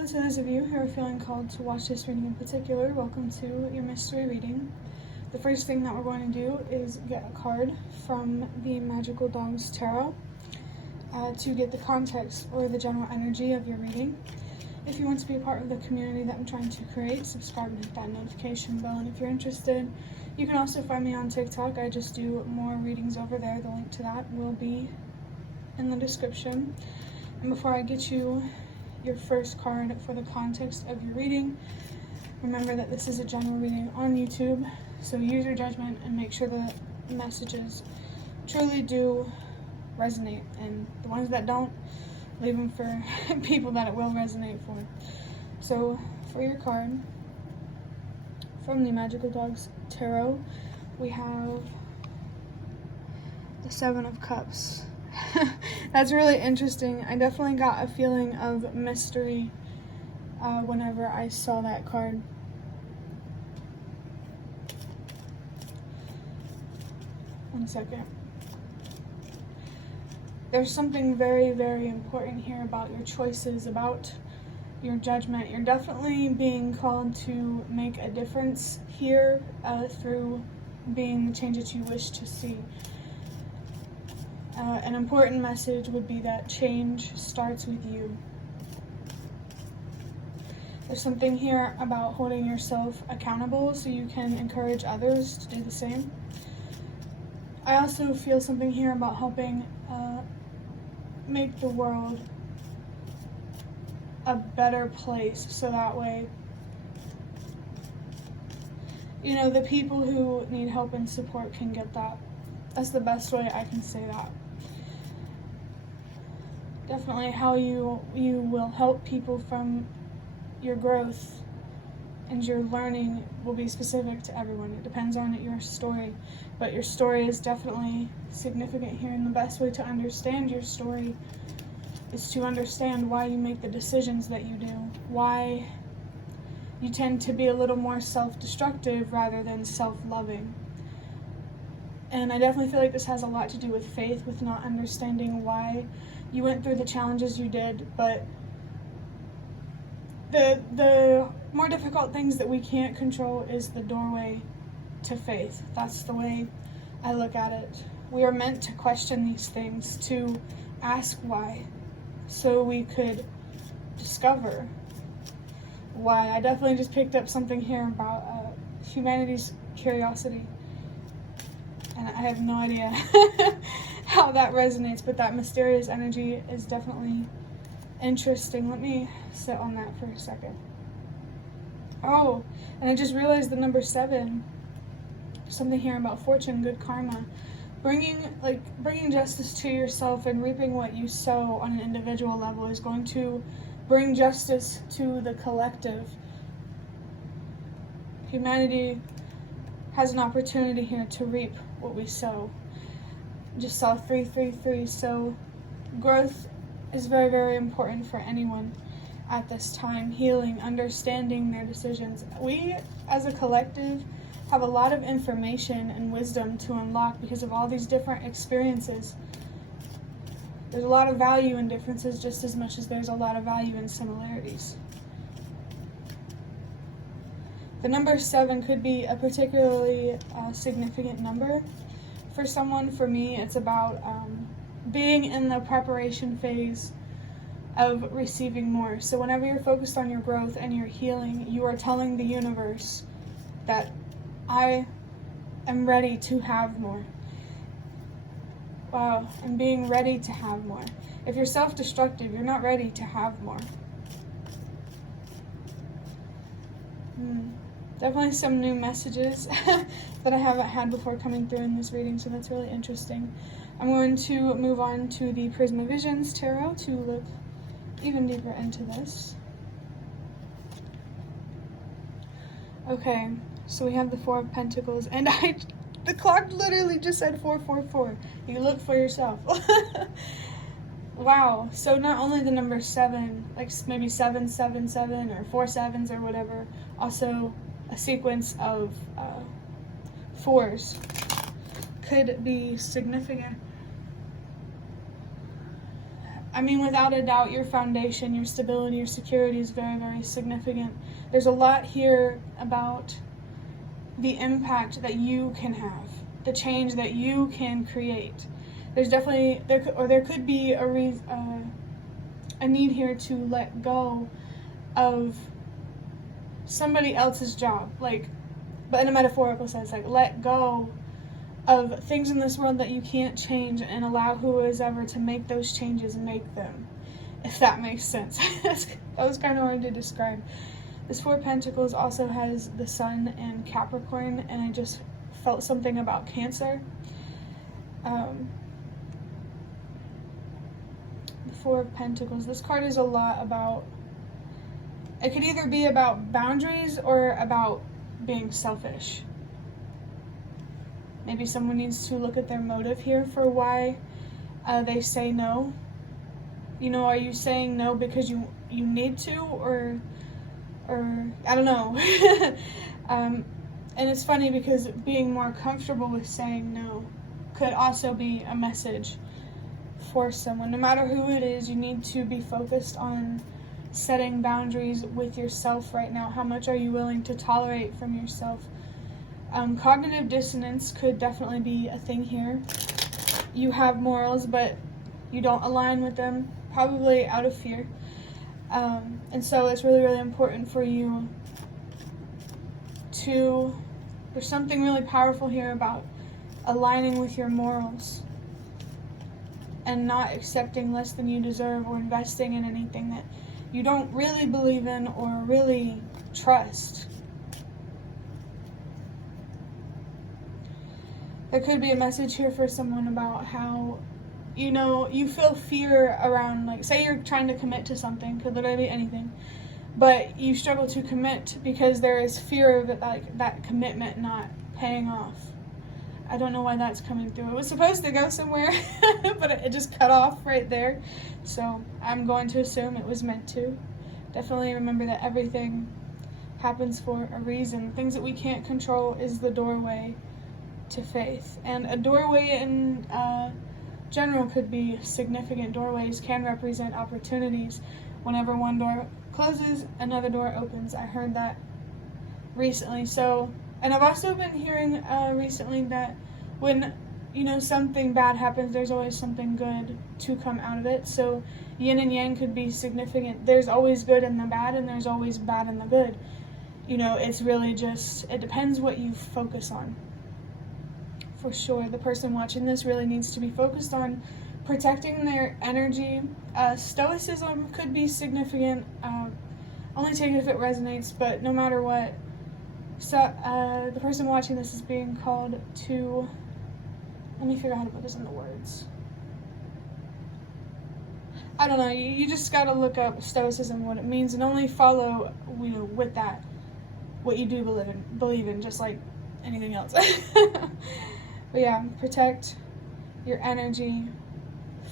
Hello to those of you who are feeling called to watch this reading in particular. Welcome to your mystery reading. The first thing that we're going to do is get a card from the Magical Dogs Tarot to get the context or the general energy of your reading. If you want to be a part of the community that I'm trying to create, subscribe and hit that notification bell. And if you're interested, you can also find me on TikTok. I just do more readings over there. The link to that will be in the description. And before I get you your first card for the context of your reading, remember that this is a general reading on YouTube, so use your judgment and make sure that the messages truly do resonate, and the ones that don't, leave them for people that it will resonate for. So for your card from the Magical Dogs Tarot, we have the Seven of Cups. That's really interesting. I definitely got a feeling of mystery whenever I saw that card. One second. There's something very, very important here about your choices, about your judgment. You're definitely being called to make a difference here through being the change that you wish to see. An important message would be that change starts with you. There's something here about holding yourself accountable so you can encourage others to do the same. I also feel something here about helping make the world a better place, so that way, you know, the people who need help and support can get that. That's the best way I can say that. Definitely how you will help people from your growth and your learning will be specific to everyone. It depends on your story, but your story is definitely significant here, and the best way to understand your story is to understand why you make the decisions that you do, why you tend to be a little more self-destructive rather than self-loving. And I definitely feel like this has a lot to do with faith, with not understanding why you went through the challenges you did, but the more difficult things that we can't control is the doorway to faith. That's the way I look at it. We are meant to question these things, to ask why, so we could discover why. I definitely just picked up something here about humanity's curiosity, and I have no idea how that resonates, but that mysterious energy is definitely interesting. Let me sit on that for a second. Oh, and I just realized the number 7. Something here about fortune, good karma. Bringing justice to yourself and reaping what you sow on an individual level is going to bring justice to the collective. Humanity has an opportunity here to reap what we sow. Just saw 333, so growth is very, very important for anyone at this time. Healing, understanding their decisions. We, as a collective, have a lot of information and wisdom to unlock because of all these different experiences. There's a lot of value in differences just as much as there's a lot of value in similarities. The number 7 could be a particularly significant number for someone. For me, it's about being in the preparation phase of receiving more. So whenever you're focused on your growth and your healing, you are telling the universe that I am ready to have more. Wow, and being ready to have more. If you're self-destructive, you're not ready to have more. Definitely some new messages that I haven't had before coming through in this reading, so that's really interesting. I'm going to move on to the Prisma Visions Tarot to look even deeper into this. Okay, so we have the 4 of Pentacles, and the clock literally just said 444. You look for yourself. Wow, so not only the number 7, like maybe 777 or 4 sevens or whatever, also a sequence of 4s could be significant. I mean, without a doubt, your foundation, your stability, your security is very, very significant. There's a lot here about the impact that you can have, the change that you can create. There's definitely, there could be a need here to let go of somebody else's job, like, but in a metaphorical sense, like let go of things in this world that you can't change and allow who is ever to make those changes make them, if that makes sense. That was kind of hard to describe. This Four of Pentacles also has the Sun and Capricorn, and I just felt something about Cancer. The Four of Pentacles, this card is a lot about, it could either be about boundaries or about being selfish. Maybe someone needs to look at their motive here for why they say no. You know, are you saying no because you need to, or I don't know. And it's funny because being more comfortable with saying no could also be a message for someone. No matter who it is, you need to be focused on setting boundaries with yourself right now. How much are you willing to tolerate from yourself? Cognitive dissonance could definitely be a thing here. You have morals, but you don't align with them, probably out of fear. And so it's really, really important for you to, there's something really powerful here about aligning with your morals and not accepting less than you deserve or investing in anything that you don't really believe in or really trust. There could be a message here for someone about how, you know, you feel fear around, like, say you're trying to commit to something, could literally be anything, but you struggle to commit because there is fear of it, like that commitment not paying off. I don't know why that's coming through. It was supposed to go somewhere, but it just cut off right there. So I'm going to assume it was meant to. Definitely remember that everything happens for a reason. Things that we can't control is the doorway to faith. And a doorway in general could be significant. Doorways can represent opportunities. Whenever one door closes, another door opens. I heard that recently. So, and I've also been hearing recently that when, you know, something bad happens, there's always something good to come out of it. So yin and yang could be significant. There's always good in the bad, and there's always bad in the good. You know, it's really just, it depends what you focus on. For sure, the person watching this really needs to be focused on protecting their energy. Stoicism could be significant. Only take it if it resonates, but no matter what. So the person watching this is being called to, let me figure out how to put this in the words. I don't know, you just gotta look up Stoicism, what it means, and only follow, you know, with that, what you do believe in, just like anything else. But yeah, protect your energy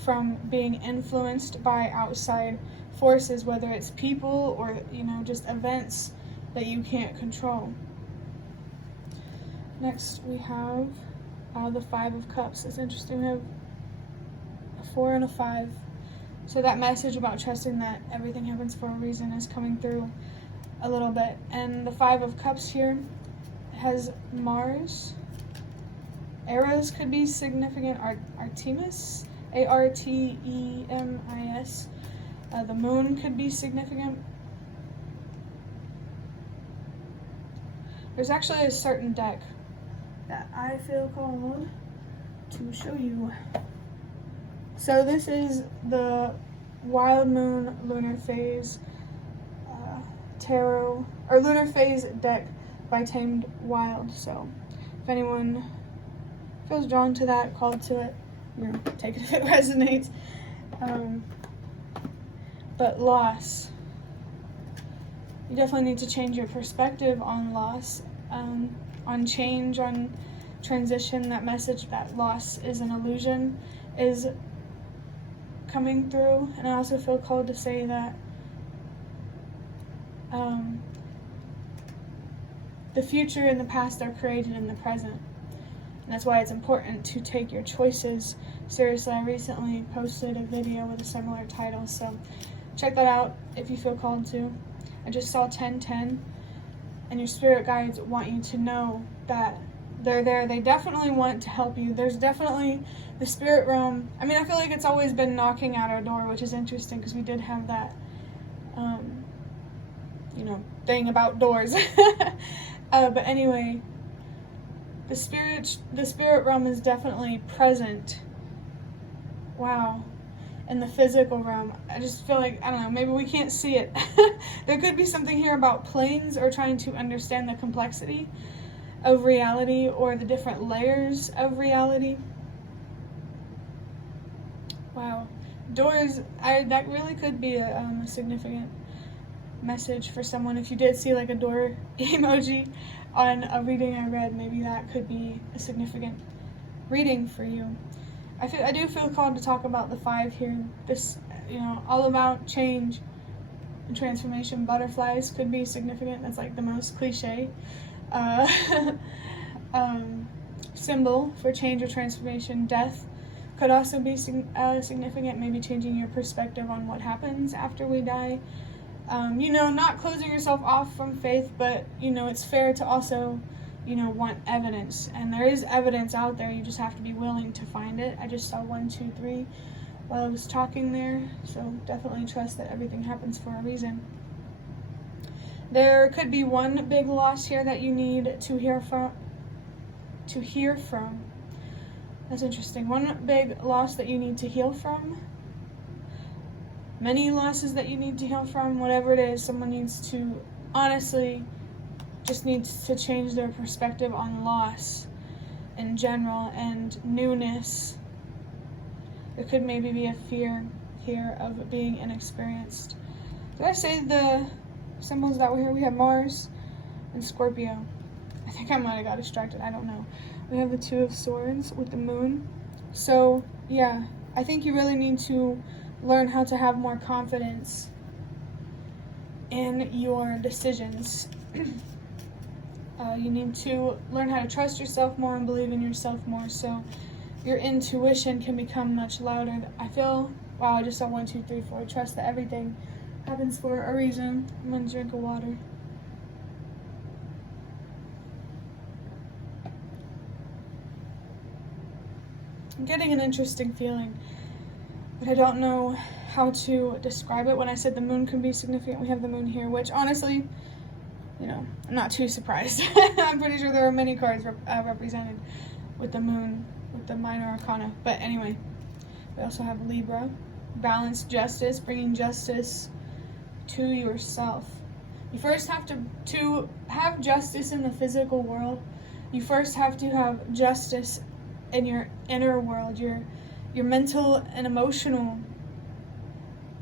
from being influenced by outside forces, whether it's people or, you know, just events that you can't control. Next we have the Five of Cups. It's interesting, we have a 4 and a 5. So that message about trusting that everything happens for a reason is coming through a little bit. And the 5 of Cups here has Mars. Arrows could be significant. Artemis, Artemis. The moon could be significant. There's actually a certain deck that I feel called to show you. So this is the Wild Moon Lunar Phase Tarot, or Lunar Phase deck by Tamed Wild. So if anyone feels drawn to that, called to it, you know, take it if it resonates. But loss. You definitely need to change your perspective on loss, on change, on transition. That message that loss is an illusion is coming through. And I also feel called to say that the future and the past are created in the present. And that's why it's important to take your choices seriously. I recently posted a video with a similar title, so check that out if you feel called to. I just saw 1010, and your spirit guides want you to know that they're there. They definitely want to help you. There's definitely the spirit realm. I mean, I feel like it's always been knocking at our door, which is interesting because we did have that, thing about doors. But anyway, the spirit realm is definitely present. Wow. In the physical realm. I just feel like, I don't know, maybe we can't see it. There could be something here about planes, or trying to understand the complexity of reality, or the different layers of reality. Wow. Doors, that really could be a significant message for someone. If you did see like a door emoji on a reading I read, maybe that could be a significant reading for you. I do feel called to talk about the 5 here. This, all about change and transformation. Butterflies could be significant. That's like the most cliche symbol for change or transformation. Death could also be significant, maybe changing your perspective on what happens after we die. Not closing yourself off from faith, but, it's fair to also, want evidence. And there is evidence out there. You just have to be willing to find it. I just saw 1, 2, 3 while I was talking there. So definitely trust that everything happens for a reason. There could be one big loss here that you need to hear from. That's interesting. One big loss that you need to heal from. Many losses that you need to heal from. Whatever it is, someone needs to honestly just needs to change their perspective on loss in general and newness. There could maybe be a fear here of being inexperienced. Did I say the symbols that were here? We have Mars and Scorpio. I think I might have got distracted. I don't know. We have the 2 of Swords with the Moon. So, yeah, I think you really need to learn how to have more confidence in your decisions. You need to learn how to trust yourself more and believe in yourself more, so your intuition can become much louder. I feel, wow, I just saw 1, 2, 3, 4. Trust that everything happens for a reason. I'm gonna drink of water. I'm getting an interesting feeling, but I don't know how to describe it. When I said the moon can be significant, we have the moon here, which honestly, I'm not too surprised. I'm pretty sure there are many cards represented with the moon, with the minor arcana. But anyway, we also have Libra, balance, justice, bringing justice to yourself. You first have to have justice in the physical world. You first have to have justice in your inner world, your mental and emotional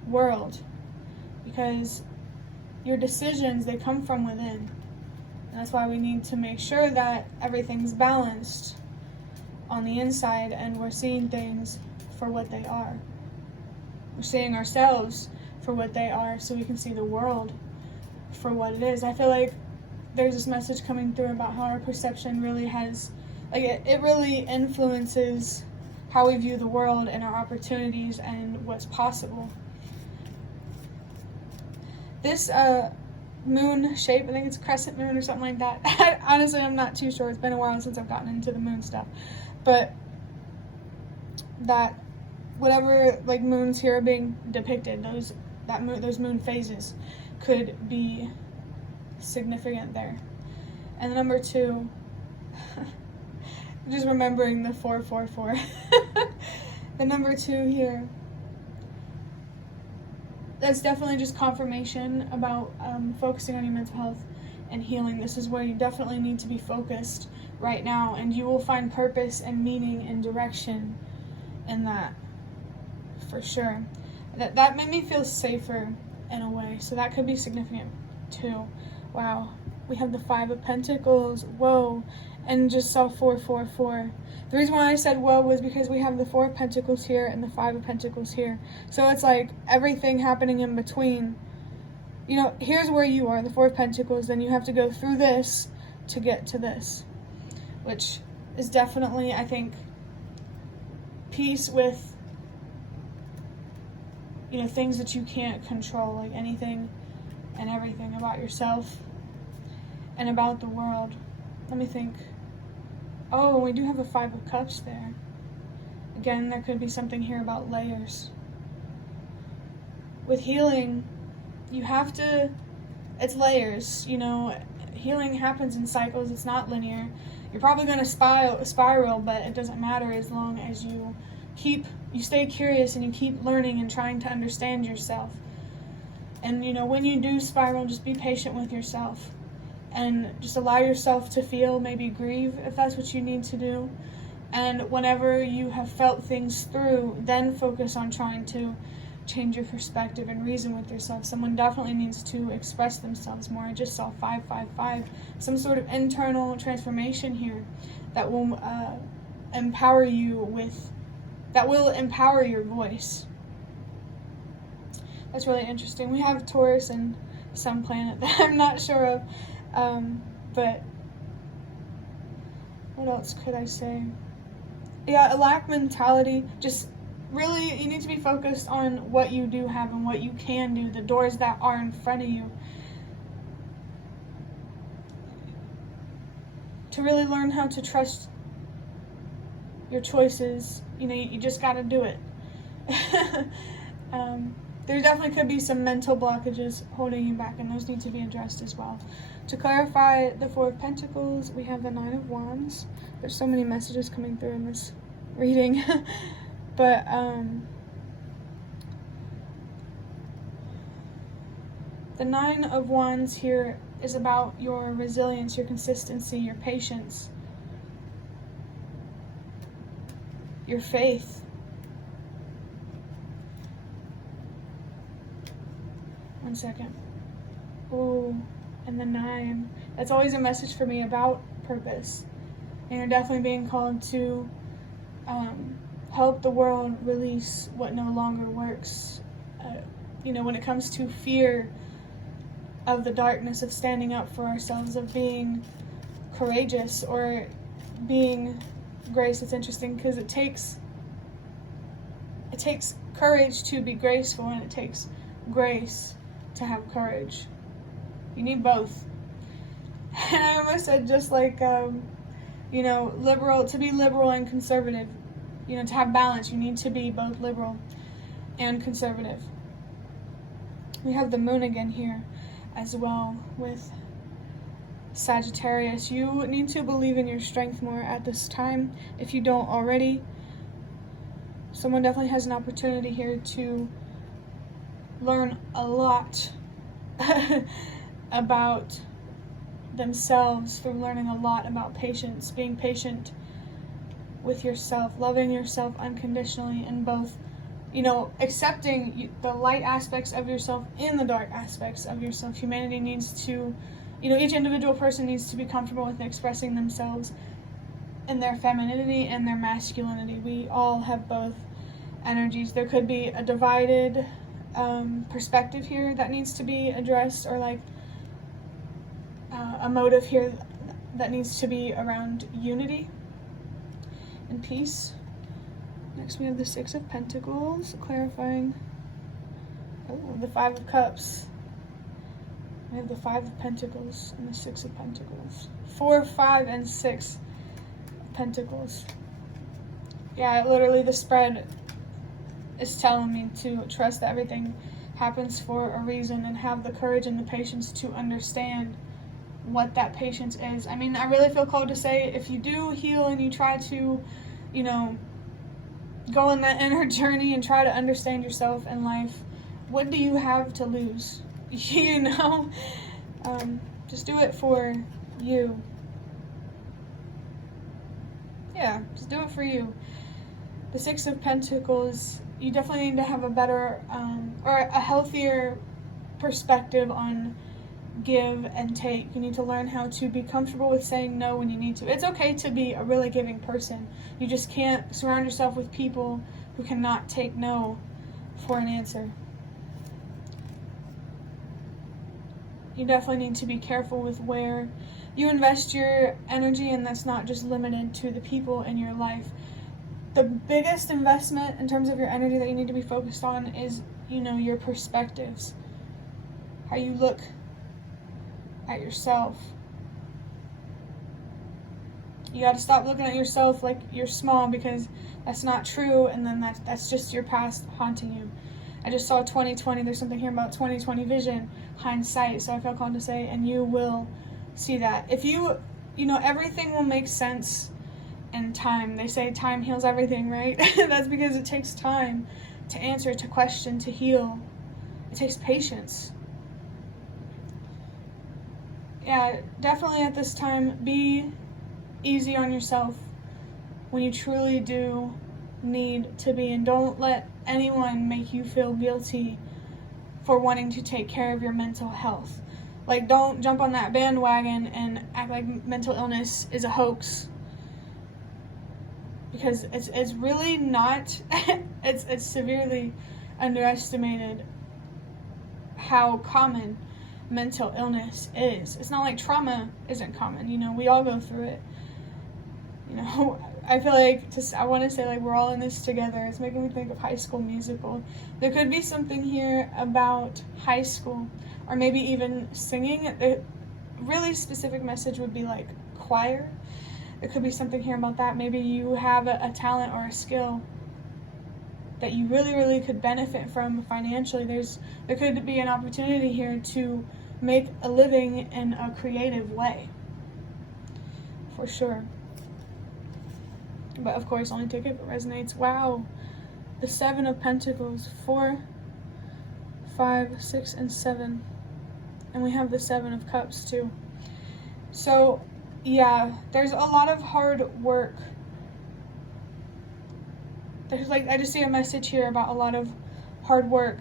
world, because your decisions, they come from within. And that's why we need to make sure that everything's balanced on the inside and we're seeing things for what they are. We're seeing ourselves for what they are, so we can see the world for what it is. I feel like there's this message coming through about how our perception really has, it really influences how we view the world and our opportunities and what's possible. This moon shape, I think it's crescent moon or something like that. Honestly, I'm not too sure. It's been a while since I've gotten into the moon stuff. But that whatever moons here are being depicted, those moon phases could be significant there. And number 2, just remembering the 444. The number 2 here, that's definitely just confirmation about focusing on your mental health and healing. This is where you definitely need to be focused right now, and you will find purpose and meaning and direction in that, for sure. That made me feel safer in a way, so that could be significant too. Wow, we have the 5 of Pentacles, whoa, and just saw 444. The reason why I said whoa was because we have the 4 of Pentacles here and the 5 of Pentacles here. So it's like everything happening in between. Here's where you are, the 4 of Pentacles, then you have to go through this to get to this. Which, is definitely, I think, peace with, things that you can't control, like anything and everything about yourself and about the world. Let me think. Oh, we do have a 5 of Cups there. Again, there could be something here about layers. With healing, you have to, it's layers, healing happens in cycles, it's not linear. You're probably going to spiral, but it doesn't matter as long as you stay curious and you keep learning and trying to understand yourself. And, when you do spiral, just be patient with yourself and just allow yourself to feel, maybe grieve if that's what you need to do. And whenever you have felt things through, then focus on trying to change your perspective and reason with yourself. Someone definitely needs to express themselves more. I just saw 555, some sort of internal transformation here that will empower your voice. That's really interesting. We have Taurus and some planet that I'm not sure of, but what else could I say? Yeah, a lack mentality. Just really, you need to be focused on what you do have and what you can do, the doors that are in front of you. To really learn how to trust your choices, you just got to do it. There definitely could be some mental blockages holding you back, and those need to be addressed as well. To clarify the 4 of Pentacles, we have the 9 of Wands. There's so many messages coming through in this reading. But the 9 of Wands here is about your resilience, your consistency, your patience, your faith. One second. Oh, and the 9. That's always a message for me about purpose. And you're definitely being called to help the world release what no longer works. When it comes to fear of the darkness, of standing up for ourselves, of being courageous or being grace. It's interesting because it takes courage to be graceful, and it takes grace to have courage. You need both. And I almost said just like, liberal, to be liberal and conservative, to have balance, you need to be both liberal and conservative. We have the moon again here as well with Sagittarius. You need to believe in your strength more at this time if you don't already. Someone definitely has an opportunity here to learn a lot about themselves from learning a lot about patience, being patient with yourself, loving yourself unconditionally, and both, accepting the light aspects of yourself and the dark aspects of yourself. Humanity needs to, each individual person needs to be comfortable with expressing themselves in their femininity and their masculinity. We all have both energies. There could be a divided perspective here that needs to be addressed, or like a motive here that needs to be around unity and peace. Next we have the 6 of Pentacles, clarifying the 5 of Cups. We have the 5 of Pentacles and the 6 of Pentacles. 4, 5, and 6 of Pentacles. Yeah, literally the spread is telling me to trust that everything happens for a reason and have the courage and the patience to understand what that patience is. I mean, I really feel called to say, if you do heal and you try to, go on that inner journey and try to understand yourself and life, what do you have to lose? Just do it for you. Yeah, just do it for you. The 6 of Pentacles, you definitely need to have a better or a healthier perspective on give and take. You need to learn how to be comfortable with saying no when you need to. It's okay to be a really giving person. You just can't surround yourself with people who cannot take no for an answer. you definitely need to be careful with where you invest your energy, and that's not just limited to the people in your life. The biggest investment in terms of your energy that you need to be focused on is, your perspectives. How you look at yourself. You got to stop looking at yourself like you're small, because that's not true, and then that's just your past haunting you. I just saw 2020. There's something here about 2020 vision, hindsight, so I feel called to say, and you will see that. If everything will make sense in time. They say time heals everything, right? That's because it takes time to answer, to question, to heal. It takes patience. Yeah, definitely at this time, be easy on yourself when you truly do need to be, and don't let anyone make you feel guilty for wanting to take care of your mental health. Like, don't jump on that bandwagon and act like mental illness is a hoax, because it's really not. It's severely underestimated how common mental illness is. It's not like trauma isn't common. We all go through it. I feel like I want to say, like, we're all in this together. It's making me think of High School Musical. There could be something here about high school, or maybe even singing. A really specific message would be like choir. There could be something here about that. Maybe you have a talent or a skill that you really, really could benefit from financially. There could be an opportunity here to make a living in a creative way, for sure. But of course, only take it if it resonates. Wow, the 7 of Pentacles, 4, 5, 6, and 7, and we have the 7 of Cups too. So yeah, there's a lot of hard work. I just see a message here about a lot of hard work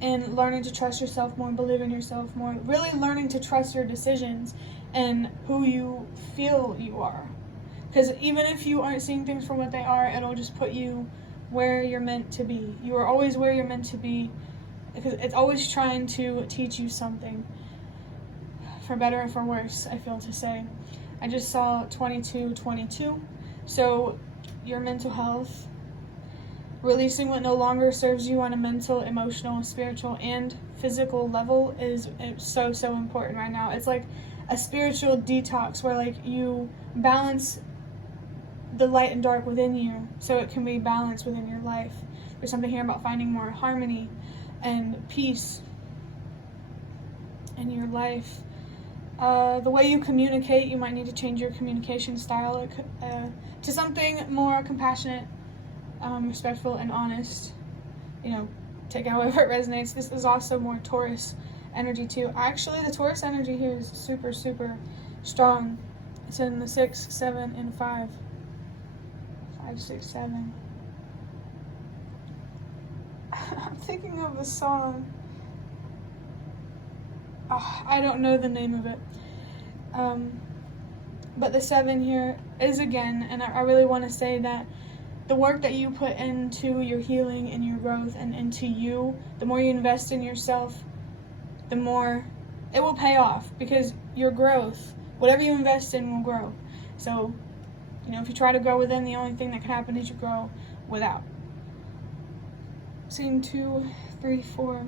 and learning to trust yourself more, believe in yourself more, really learning to trust your decisions and who you feel you are. Because even if you aren't seeing things for what they are, it'll just put you where you're meant to be. You are always where you're meant to be, because it's always trying to teach you something, for better or for worse, I feel to say. I just saw 2222. So your mental health, releasing what no longer serves you on a mental, emotional, spiritual, and physical level is so, so important right now. It's like a spiritual detox where, like, you balance the light and dark within you so it can be balanced within your life. There's something here about finding more harmony and peace in your life. The way you communicate, you might need to change your communication style to something more compassionate, respectful, and honest. Take it however it resonates. This is also more Taurus energy too. Actually, the Taurus energy here is super, super strong. It's in the 6, 7, and 5. 5, 6, 7. I'm thinking of the song. Oh, I don't know the name of it. But the 7 here is, again, and I really want to say that the work that you put into your healing and your growth and into you, the more you invest in yourself, the more it will pay off, because your growth, whatever you invest in, will grow. So, if you try to grow within, the only thing that can happen is you grow without. Seeing 2, 3, 4.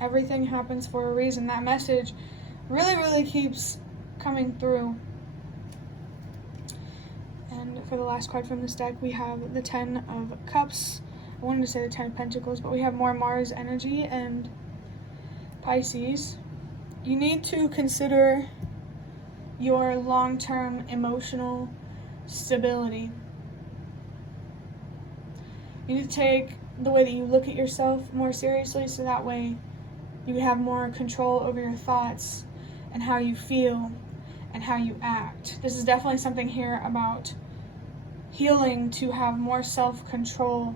Everything happens for a reason. That message really, really keeps coming through. And for the last card from this deck, we have the 10 of Cups. I wanted to say the 10 of Pentacles, but we have more Mars energy and Pisces. You need to consider your long-term emotional stability. You need to take the way that you look at yourself more seriously, so that way you have more control over your thoughts and how you feel and how you act. This is definitely something here about healing, to have more self-control.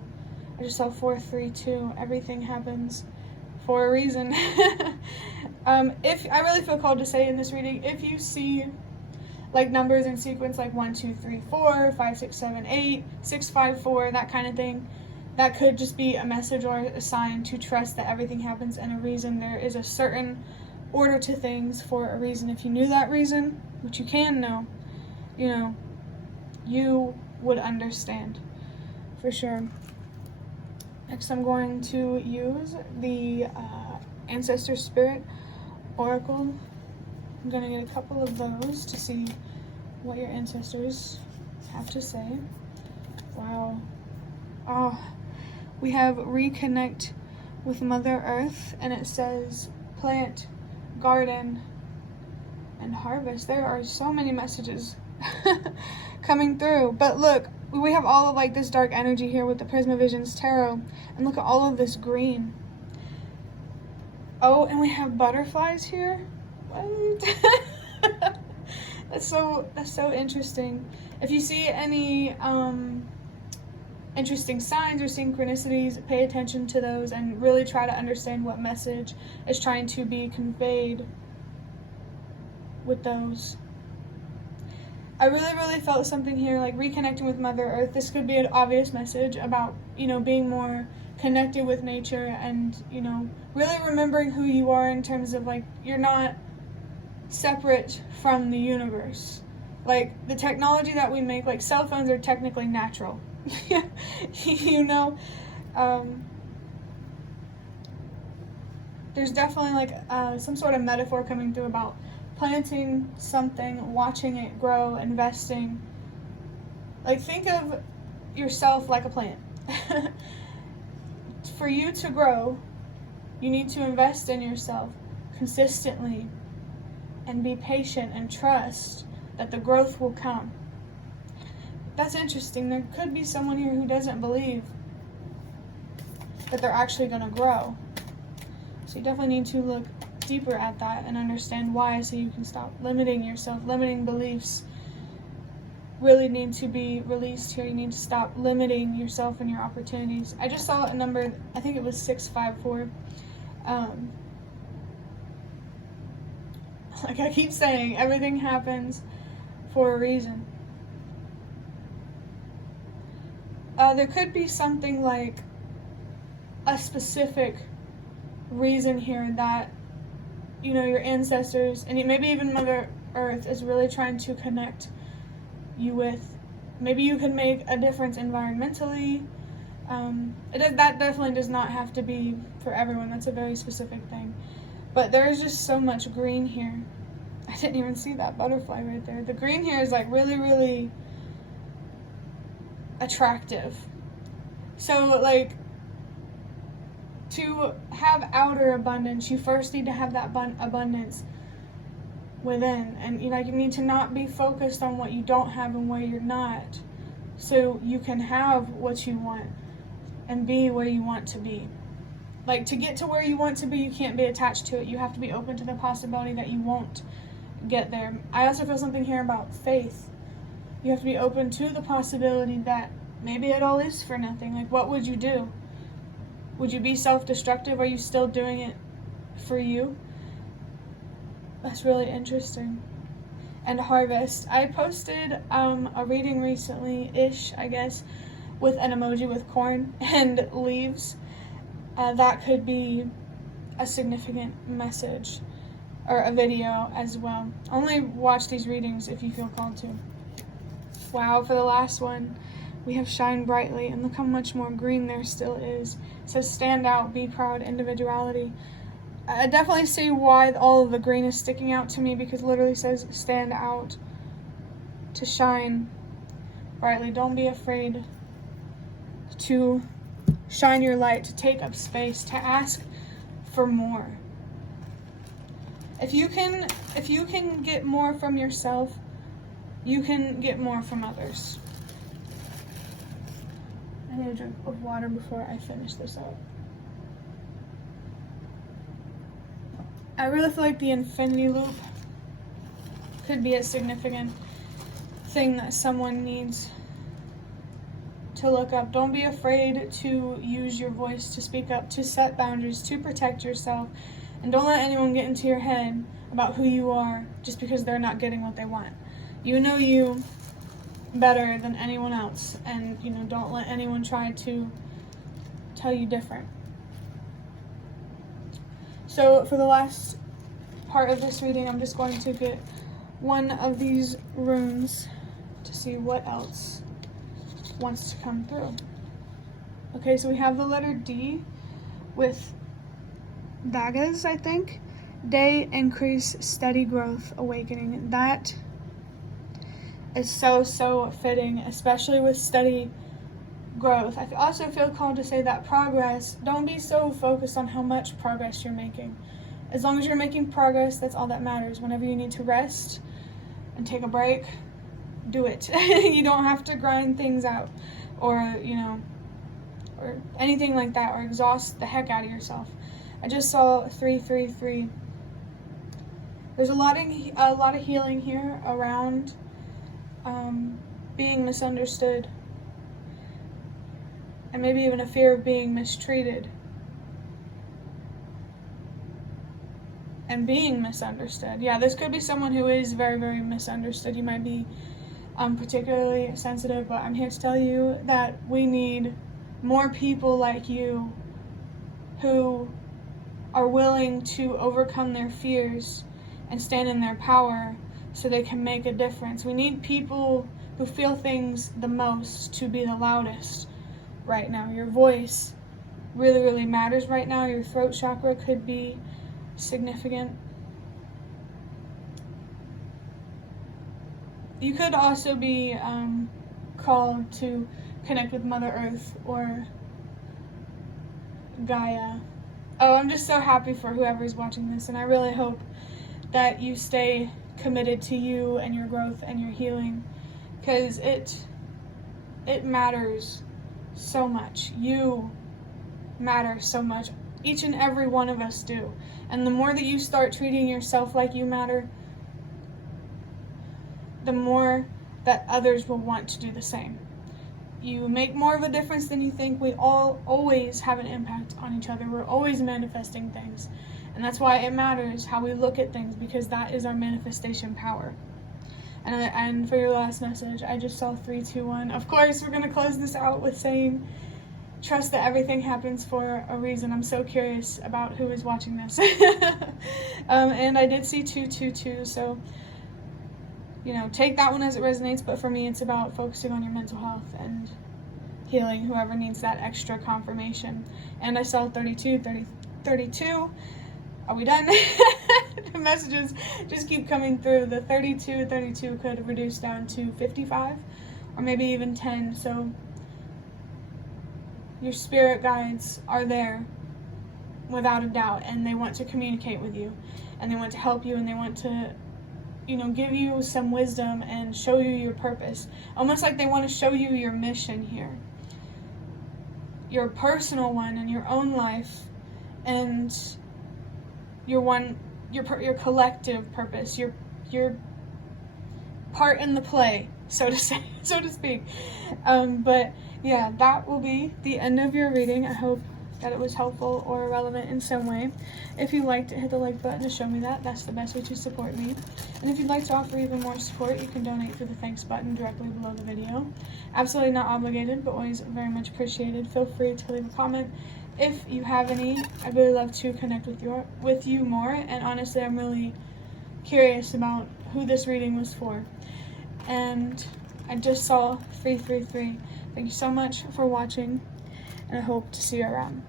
I just saw 4, 3, 2. Everything happens for a reason. If I really feel called to say in this reading, if you see like numbers in sequence, like 1, 2, 3, 4, 5, 6, 7, 8, 6, 5, 4, that kind of thing, that could just be a message or a sign to trust that everything happens in a reason. There is a certain order to things for a reason. If you knew that reason, which you can know, you know, you would understand for sure. Next, I'm going to use the Ancestor Spirit Oracle. I'm going to get a couple of those to see what your ancestors have to say. Wow. Oh, we have reconnect with Mother Earth, and it says plant, garden, and harvest. There are so many messages coming through. But look, we have all of like this dark energy here with the Prismavisions Tarot, and look at all of this green. Oh, and we have butterflies here. What? That's so interesting. If you see any interesting signs or synchronicities, pay attention to those and really try to understand what message is trying to be conveyed with those. I really felt something here, like reconnecting with Mother Earth. This could be an obvious message about, you know, being more connected with nature and, you know, really remembering who you are in terms of like, you're not separate from the universe. Like the technology that we make, like cell phones are technically natural. You know, there's definitely like some sort of metaphor coming through about planting something, watching it grow, investing. Like think of yourself like a plant. For you to grow, you need to invest in yourself consistently and be patient and trust that the growth will come. That's interesting. There could be someone here who doesn't believe that they're actually going to grow. So you definitely need to look deeper at that and understand why, so you can stop limiting yourself. Limiting beliefs really need to be released here. You need to stop limiting yourself and your opportunities. I just saw a number, I think it was 654. Like I keep saying, everything happens for a reason. There could be something like a specific reason here that, you know, your ancestors and maybe even Mother Earth is really trying to connect you with. Maybe you can make a difference environmentally. That definitely does not have to be for everyone. That's a very specific thing. But there's just so much green here. I didn't even see that butterfly right there. The green here is like really attractive. So like to have outer abundance, you first need to have that abundance within. And you need to not be focused on what you don't have and where you're not, so you can have what you want and be where you want to be. Like to get to where you want to be, you can't be attached to it. You have to be open to the possibility that you won't get there. I also feel something here about faith. You have to be open to the possibility that maybe it all is for nothing. Like what would you do? Would you be self-destructive? Are you still doing it for you? That's really interesting. And harvest. I posted a reading recently-ish, I guess, with an emoji with corn and leaves. That could be a significant message or a video as well. Only watch these readings if you feel called to. Wow, for the last one, we have shine brightly, and look how much more green there still is. It says stand out, be proud, individuality. I definitely see why all of the green is sticking out to me, because it literally says stand out, to shine brightly. Don't be afraid to shine your light, to take up space, to ask for more. If you can get more from yourself, you can get more from others. I need a drink of water before I finish this up. I really feel like the infinity loop could be a significant thing that someone needs to look up. Don't be afraid to use your voice, to speak up, to set boundaries, to protect yourself. And don't let anyone get into your head about who you are just because they're not getting what they want. You know you better than anyone else, and don't let anyone try to tell you different. So for the last part of this reading, I'm just going to get one of these runes to see what else wants to come through. Okay, so we have the letter D with daggers, I think. Day, increase, steady growth, awakening. That is so fitting, especially with steady growth. I also feel called to say that progress, don't be so focused on how much progress you're making. As long as you're making progress, that's all that matters. Whenever you need to rest and take a break, do it. You don't have to grind things out or, or anything like that, or exhaust the heck out of yourself. I just saw 333. There's a lot of healing here around being misunderstood, and maybe even a fear of being mistreated and being misunderstood. Yeah, this could be someone who is very, very misunderstood. You might be particularly sensitive, but I'm here to tell you that we need more people like you who are willing to overcome their fears and stand in their power so they can make a difference. We need people who feel things the most to be the loudest right now. Your voice really, really matters right now. Your throat chakra could be significant. You could also be called to connect with Mother Earth or Gaia. Oh, I'm just so happy for whoever's watching this, and I really hope that you stay committed to you and your growth and your healing, because it matters so much. You matter so much. Each and every one of us do. And the more that you start treating yourself like you matter, the more that others will want to do the same. You make more of a difference than you think. We all always have an impact on each other. We're always manifesting things. And that's why it matters how we look at things, because that is our manifestation power. And for your last message, I just saw 321. Of course, we're going to close this out with saying, trust that everything happens for a reason. I'm so curious about who is watching this. And I did see 222, so take that one as it resonates, but for me it's about focusing on your mental health and healing whoever needs that extra confirmation. And I saw 32. Are we done? The messages just keep coming through. The 32 could reduce down to 55 or maybe even 10. So your spirit guides are there without a doubt, and they want to communicate with you, and they want to help you, and they want to give you some wisdom and show you your purpose. Almost like they want to show you your mission here. Your personal one in your own life, and your collective purpose, your part in the play, so to speak. But yeah, that will be the end of your reading. I hope that it was helpful or relevant in some way. If you liked it, hit the like button to show me that. That's the best way to support me. And if you'd like to offer even more support, you can donate through the thanks button directly below the video. Absolutely not obligated, but always very much appreciated. Feel free to leave a comment if you have any. I'd really love to connect with you more, and honestly, I'm really curious about who this reading was for. And I just saw 333. Thank you so much for watching, and I hope to see you around.